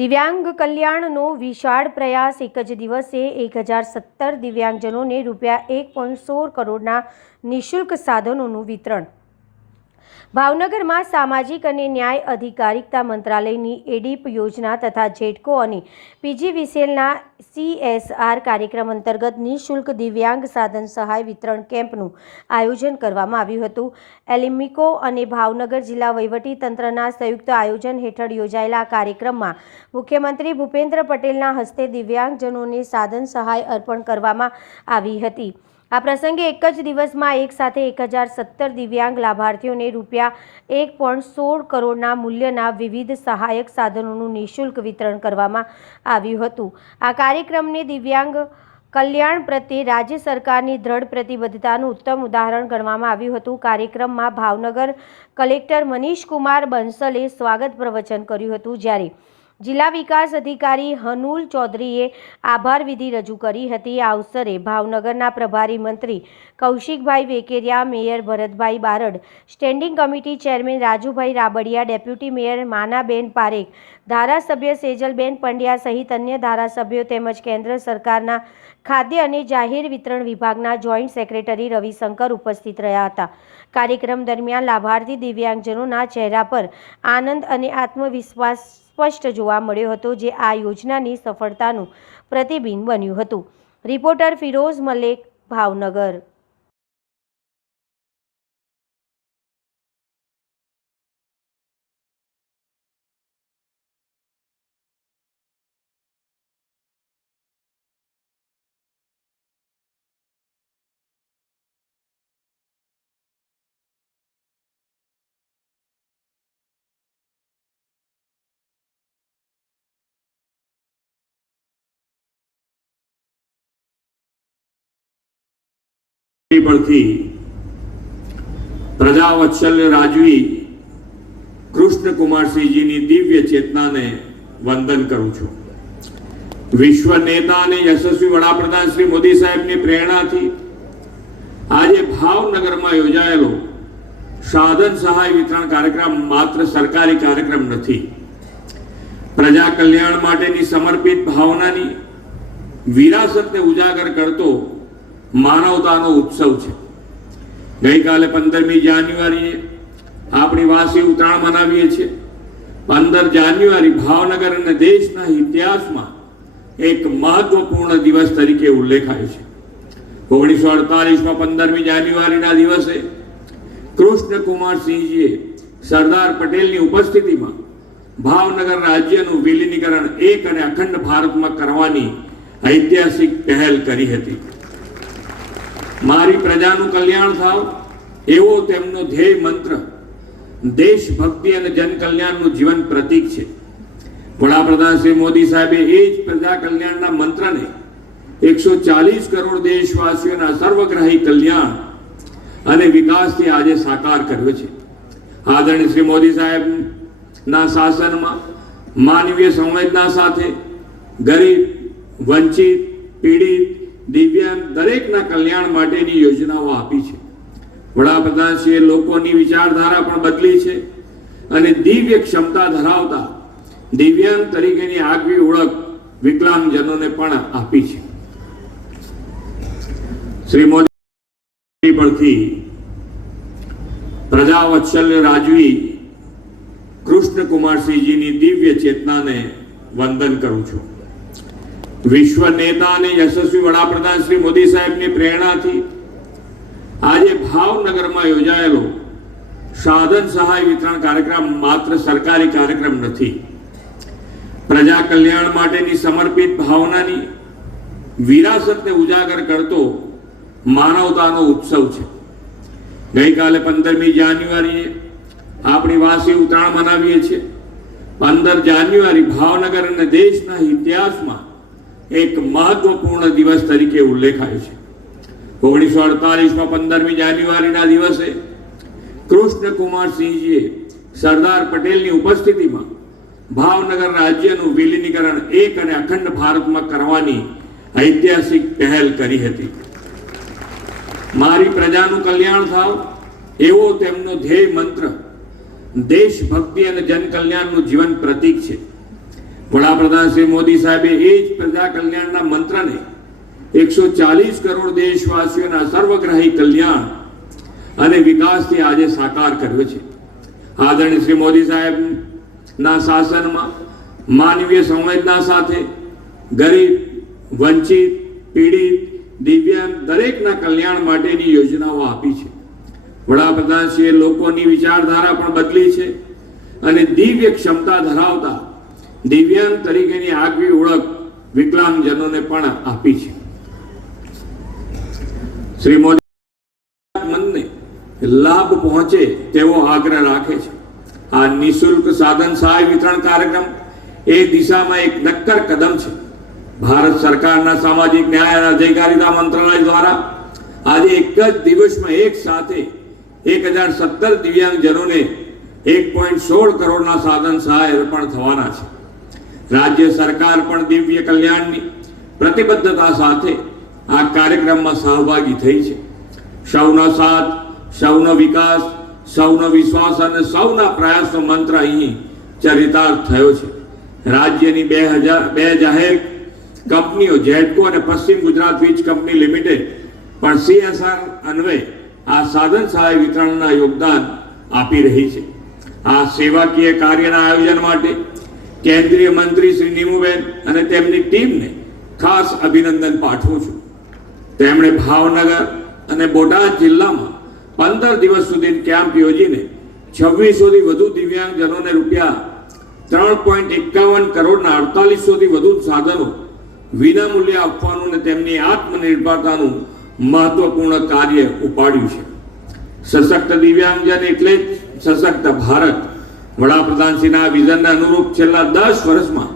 દિવ્યાંગ કલ્યાણનો વિશાળ પ્રયાસ એક જ દિવસે એક હજાર સત્તર દિવ્યાંગજનોને રૂપિયા એક પોઈન્ટ સોળ કરોડના નિઃશુલ્ક સાધનોનું વિતરણ ભાવનગરમાં સામાજિક અને ન્યાય અધિકારિકતા મંત્રાલયની એડીપ યોજના તથા જેટકો અને પીજીવીસીએલના સીએસઆર કાર્યક્રમ અંતર્ગત નિઃશુલ્ક દિવ્યાંગ સાધન સહાય વિતરણ કેમ્પનું આયોજન કરવામાં આવ્યું હતું. એલિમિકો અને ભાવનગર જિલ્લા તંત્રના સંયુક્ત આયોજન હેઠળ યોજાયેલા આ કાર્યક્રમમાં મુખ્યમંત્રી ભૂપેન્દ્ર પટેલના હસ્તે દિવ્યાંગજનોને સાધન સહાય અર્પણ કરવામાં આવી હતી. આ પ્રસંગે એક જ દિવસમાં એક સાથે એક હજાર સત્તર દિવ્યાંગ લાભાર્થીઓને રૂપિયા એક પોઈન્ટ સોળ કરોડના મૂલ્યના વિવિધ સહાયક સાધનોનું નિઃશુલ્ક વિતરણ કરવામાં આવ્યું હતું. આ કાર્યક્રમને દિવ્યાંગ કલ્યાણ પ્રત્યે રાજ્ય સરકારની દ્રઢ પ્રતિબદ્ધતાનું ઉત્તમ ઉદાહરણ ગણવામાં આવ્યું હતું. કાર્યક્રમમાં ભાવનગર કલેક્ટર મનીષ કુમાર બંસલે સ્વાગત પ્રવચન કર્યું હતું. જ્યારે જિલ્લા વિકાસ અધિકારી હનુલ ચૌધરીએ આભાર વિધિ રજૂ કરી હતી. આ અવસરે ભાવનગરના પ્રભારી મંત્રી Kaushikbhai Vekariya, mayor Bharatbhai Barad, standing committee chairman Rajubhai Rabadiya, deputy mayor Manaben Parekh, ધારાસભ્ય સેજલબેન પંડ્યા સહિત અન્ય ધારાસભ્યો તેમજ કેન્દ્ર સરકારના ખાદ્ય અને જાહેર વિતરણ વિભાગના જોઈન્ટ સેક્રેટરી રવિશંકર ઉપસ્થિત રહ્યા હતા. કાર્યક્રમ દરમિયાન લાભાર્થી દિવ્યાંગજનોના ચહેરા પર આનંદ અને આત્મવિશ્વાસ સ્પષ્ટ જોવા મળ્યો હતો જે આ યોજનાની સફળતાનું પ્રતિબિંબ બન્યું હતું. રિપોર્ટર ફિરોઝ મલેક, ભાવનગર. પરથી પ્રજા વત્સલ્ય રાજવી કૃષ્ણ કુમારસિંહજીની દિવ્ય ચેતનાને વંદન કરું છું. વિશ્વ નેતા અને યશસ્વી વડાપ્રધાન શ્રી મોદી સાહેબની પ્રેરણાથી આજે ભાવનગરમાં યોજાયેલો સાધન સહાય વિતરણ કાર્યક્રમ માત્ર સરકારી કાર્યક્રમ નથી. પ્રજા કલ્યાણ માટેની સમર્પિત ભાવનાની વિરાસતને ઉજાગર કરતો માનવતાનો ઉત્સવ છે. ગઈકાલે પંદરમી જાન્યુઆરીએ આપણી વાસી ઉત્તરાયણ મનાવીએ છીએ. પંદર જાન્યુઆરી ભાવનગર અને દેશના ઇતિહાસમાં એક મહત્વપૂર્ણ દિવસ તરીકે ઉલ્લેખાય છે. ઓગણીસો અડતાલીસમાં પંદરમી જાન્યુઆરીના દિવસે કૃષ્ણ કુમારસિંહજીએ સરદાર પટેલની ઉપસ્થિતિમાં ભાવનગર રાજ્યનું વિલીનીકરણ એક અને અખંડ ભારતમાં કરવાની ઐતિહાસિક પહેલ કરી હતી. મારી પ્રજાનું કલ્યાણ થાવ. એવો તેમનો ધ્યેય મંત્ર. દેશભક્તિ અને જનકલ્યાણનું જીવન પ્રતીક છે. વડાપ્રધાન શ્રી મોદી સાહેબે એ જ પ્રજા કલ્યાણના મંત્રને એકસો ચાલીસ કરોડ દેશવાસીઓના સર્વગ્રાહી કલ્યાણ અને વિકાસથી આજે સાકાર કર્યો છે. આદરણીય શ્રી મોદી સાહેબના શાસનમાં માનવીય સંવેદના સાથે ગરીબ, વંચિત, પીડિત દિવ્યાંગ દરેકના કલ્યાણ માટેની યોજનાઓ આપી છે. વડાપ્રધાનશ્રીએ લોકોની વિચારધારા પણ બદલી છે અને દિવ્ય ક્ષમતા ધરાવતા દિવ્યાંગ તરીકેની આગવી ઓળખ વિકલાંગજનોને પણ આપી છે. શ્રી મોદી પરથી પ્રજા વત્સલ્ય રાજવી કૃષ્ણ કુમારસિંહજીની દિવ્ય ચેતનાને વંદન કરું છું. વિશ્વ નેતા અને યશસ્વી વડાપ્રધાન શ્રી મોદી સાહેબની પ્રેરણાથી આજે ભાવનગરમાં યોજાયેલો સાધન સહાય વિતરણ કાર્યક્રમ માત્ર સરકારી કાર્યક્રમ નથી. પ્રજા કલ્યાણ માટેની સમર્પિત ભાવનાની વિરાસતને ઉજાગર કરતો માનવતાનો ઉત્સવ છે. ગઈકાલે પંદરમી જાન્યુઆરીએ આપણી વાસી ઉત્તરાયણ મનાવીએ છીએ. પંદર જાન્યુઆરી ભાવનગર અને દેશના ઇતિહાસમાં એક મહત્વપૂર્ણ દિવસ તરીકે ઉલ્લેખાય છે. ઓગણીસો અડતાલીસમાં પંદરમી જાન્યુઆરીના દિવસે કૃષ્ણ કુમારસિંહજીએ સરદાર પટેલની ઉપસ્થિતિમાં ભાવનગર રાજ્યનું વિલીનીકરણ એક અને અખંડ ભારતમાં કરવાની ઐતિહાસિક પહેલ કરી હતી. મારી પ્રજાનું કલ્યાણ થાવ, એવો તેમનો ધ્યેય મંત્ર, દેશભક્તિ અને જનકલ્યાણનું જીવન પ્રતીક છે. વડાપ્રધાન શ્રી મોદી સાહેબે એ જ પ્રજા કલ્યાણના મંત્રને એકસો ચાલીસ કરોડ દેશવાસીઓના સર્વગ્રાહી કલ્યાણ અને વિકાસથી આજે સાકાર કર્યો છે. આદરણીય શ્રી મોદી સાહેબના શાસનમાં માનવીય સંવેદના સાથે ગરીબ, વંચિત, પીડિત, દિવ્યાંગ દરેકના કલ્યાણ માટેની યોજનાઓ આપી છે. વડાપ્રધાનશ્રીએ લોકોની વિચારધારા પણ બદલી છે અને દિવ્ય ક્ષમતા ધરાવતા દિવ્યાંગ તરીકેની આગવી ઓળખ વિકલાંગજનોને પણ આપી છે. શ્રી મોદી લાભ પહોંચે તેવો આગ્રહ રાખે છે. આ નિઃશુલ્ક સાધન સહાય વિતરણ કાર્યક્રમ એ દિશામાં એક નક્કર કદમ છે. ભારત સરકારના સામાજિક ન્યાય અને અધિકારીતા મંત્રાલય દ્વારા આજે એક જ દિવસમાં એક સાથે એક હજાર સત્તર દિવ્યાંગજનોને એક પોઈન્ટ સોળ કરોડના સાધન સહાય અર્પણ થવાના છે. રાજ્ય સરકાર પણ દિવ્ય કલ્યાણની પ્રતિબદ્ધતા સાથે આ કાર્યક્રમમાં સહભાગી થઈ છે. સૌનો સાથ, સૌનો વિકાસ, સૌનો વિશ્વાસ અને સૌના પ્રયાસનો મંત્ર અહીં ચરિતાર્થ થયો છે. રાજ્યની બે હજાર, બે જાહેર કંપનીઓ જેટકો અને પશ્ચિમ ગુજરાત વીજ કંપની લિમિટેડ પણ સીએસઆર અન્વયે આ સાધન સહાય વિતરણના યોગદાન આપી રહી છે. આ સેવાકીય કાર્યના આયોજન માટે કેન્દ્રીય મંત્રી શ્રી નીમુબેન અને તેમની ટીમને ખાસ અભિનંદન પાઠવું છું. તેમણે ભાવનગર અને બોટાદ જિલ્લામાં પંદર દિવસ સુધી કેમ્પ યોજીને છવ્વીસોથી વધુ દિવ્યાંગજનોને રૂપિયા ત્રણ પોઈન્ટ એકાવન કરોડના અડતાલીસોથી વધુ સાધનો વિનામૂલ્યે આપવાનું અને તેમની આત્મનિર્ભરતાનું મહત્વપૂર્ણ કાર્ય ઉપાડ્યું છે. સશક્ત દિવ્યાંગજન એટલે જ સશક્ત ભારત. વડાપ્રધાનશ્રીના વિઝનને અનુરૂપ છેલ્લા દસ વર્ષમાં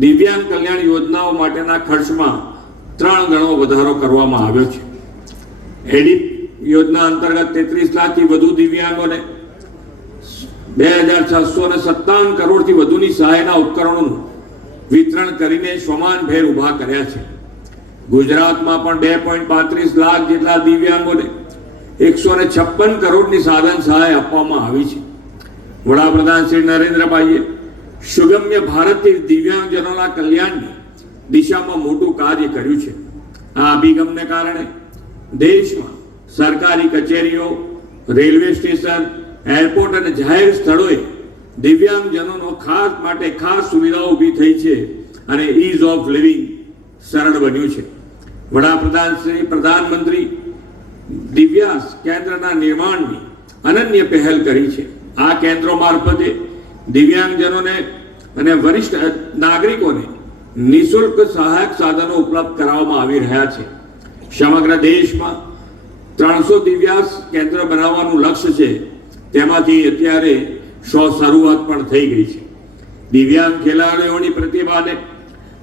દિવ્યાંગ કલ્યાણ યોજનાઓ માટેના ખર્ચમાં ત્રણ ગણો વધારો કરવામાં આવ્યો છે. એડિપ યોજના અંતર્ગત તેત્રીસ લાખથી વધુ દિવ્યાંગોને બે હજાર છસો ને સત્તાવન કરોડથી વધુની સહાયના ઉપકરણોનું વિતરણ કરીને સમાન ભેર ઊભા કર્યા છે. ગુજરાતમાં પણ બે પોઈન્ટ પાંત્રીસ લાખ જેટલા દિવ્યાંગોને એકસો ને છપ્પન કરોડની સાધન સહાય આપવામાં આવી છે. વડાપ્રધાન શ્રી નરેન્દ્રભાઈએ સુગમ્ય ભારતથી દિવ્યાંગજનોના કલ્યાણની દિશામાં મોટું કાર્ય કર્યું છે. આ અભિગમને કારણે દેશમાં સરકારી કચેરીઓ, રેલવે સ્ટેશન, એરપોર્ટ અને જાહેર સ્થળોએ દિવ્યાંગજનોનો ખાસ માટે ખાસ સુવિધાઓ ઊભી થઈ છે અને ઇઝ ઓફ લિવિંગ સરળ બન્યું છે. વડાપ્રધાન શ્રી પ્રધાનમંત્રી દિવ્યાસ કેન્દ્રના નિર્માણની અનન્ય પહેલ કરી છે. આ કેન્દ્રો મારફતે દિવ્યાંગજનોને અને વરિષ્ઠ નાગરિકોને નિઃશુલ્ક સહાયક સાધનો ઉપલબ્ધ કરાવવામાં આવી રહ્યા છે. સમગ્ર દેશમાં ત્રણસો દિવ્યાસ કેન્દ્ર બનાવવાનું લક્ષ્ય છે. તેમાંથી અત્યારે સો શરૂઆત પણ થઈ ગઈ છે. દિવ્યાંગ ખેલાડીઓની પ્રતિભાને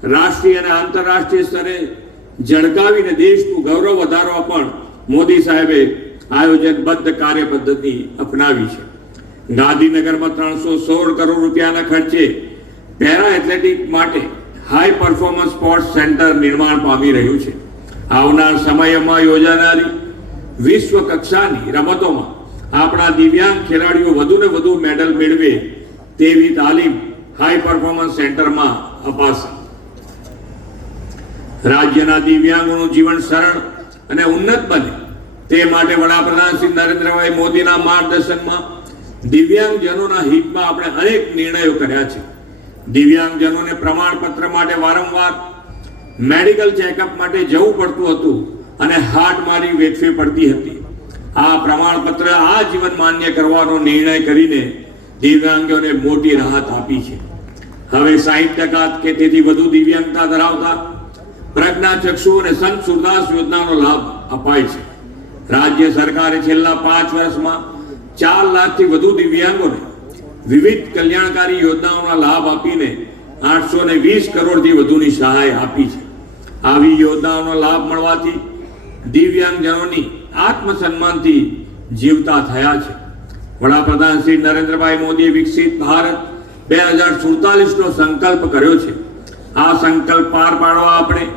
રાષ્ટ્રીય અને આંતરરાષ્ટ્રીય સ્તરે ઝળકાવીને દેશનું ગૌરવ વધારવા પણ મોદી સાહેબે આયોજનબદ્ધ કાર્ય પદ્ધતિ અપનાવી છે. ગાંધીનગરમાં ત્રણસો સોળ કરોડ રૂપિયાના ખર્ચે પેરા એથ્લેટિક માટે હાઈ પરફોર્મન્સ સ્પોર્ટ્સ સેન્ટર નિર્માણ પામી રહ્યું છે. આવનાર સમયમાં યોજાનારી વિશ્વ કક્ષાની રમતોમાં આપણા દિવ્યાંગ ખેલાડીઓ વધુને વધુ મેડલ મેળવે તેવી તાલીમ હાઈ પરફોર્મન્સ સેન્ટરમાં અપાશે. રાજ્યના દિવ્યાંગોનું જીવન સરળ અને ઉન્નત બને તે માટે વડાપ્રધાન શ્રી નરેન્દ્રભાઈ મોદીના માર્ગદર્શનમાં દિવ્યાંગજનોના હિતમાં આપણે અનેક નિર્ણયો કર્યા છે. દિવ્યાંગજનોને પ્રમાણપત્ર માટે વારંવાર મેડિકલ ચેકઅપ માટે જવું પડતું હતું અને હાર્ટ મારી વેઠવી પડતી હતી. આ પ્રમાણપત્ર આ જીવન માન્ય કરવાનો નિર્ણય કરીને દિવ્યાંગોને મોટી રાહત આપી છે. હવે સાહીઠ ટકા કે તેથી વધુ દિવ્યાંગતા ધરાવતા પ્રજ્ઞાચક્ષુ અને સંત સુરદાસ યોજનાનો લાભ અપાય છે. રાજ્ય સરકારે છેલ્લા પાંચ વર્ષમાં ચાર લાખથી વધુ દિવ્યાંગોને વિવિધ કલ્યાણકારી યોજનાઓના લાભ આપીને આઠસો ને વીસ કરોડથી વધુની સહાય આપી છે. આવી યોજનાઓનો લાભ મળવાથી દિવ્યાંગજનોની આત્મસન્માનથી જીવતા થયા છે. વડાપ્રધાન શ્રી નરેન્દ્રભાઈ મોદીએ વિકસિત ભારત બે હજાર સુડતાલીસનો સંકલ્પ કર્યો છે. આ સંકલ્પ પાર પાડવા આપણે